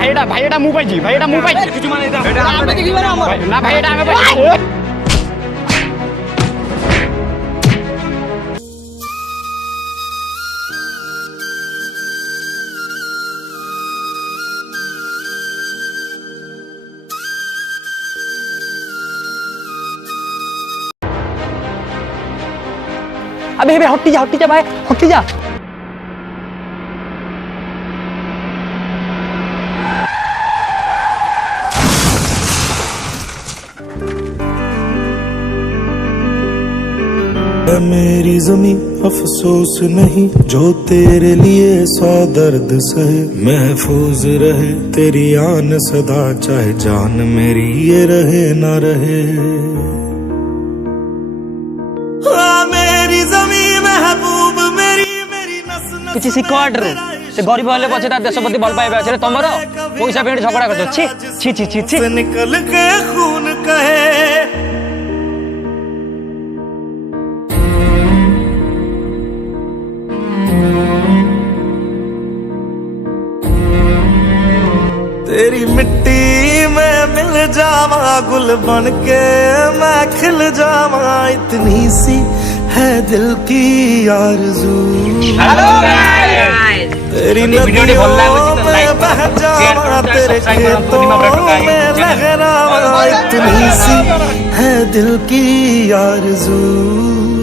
भाईटा मु पाइछि किछु माने एटा हम देखि बारे हमर ना भाईटा हम पाइछि अबे हट्टी जा भाई हट्टी जा मेरी ज़मीं अफसोस नहीं जो तेरे लिए 100 दर्द सहे महफूज रहे तेरी आन सदा चाहे जान मेरी ये रहे ना रहे मेरी ज़मीं महबूब मेरी नस नस किछि सिक्वाटर से गरीब वाले पछे ता देशपति भल पाइबा छे तमरो पैसा पेंट झगड़ा करछ छी निकल के खून कहे तेरी मिट्टी में मिल जावा गुल बन के मैं खिल जावा इतनी सी है दिल की आरज़ू तेरी नदियों में बह जावा तेरे खेतों में लहरावा इतनी सी है दिल की आरज़ू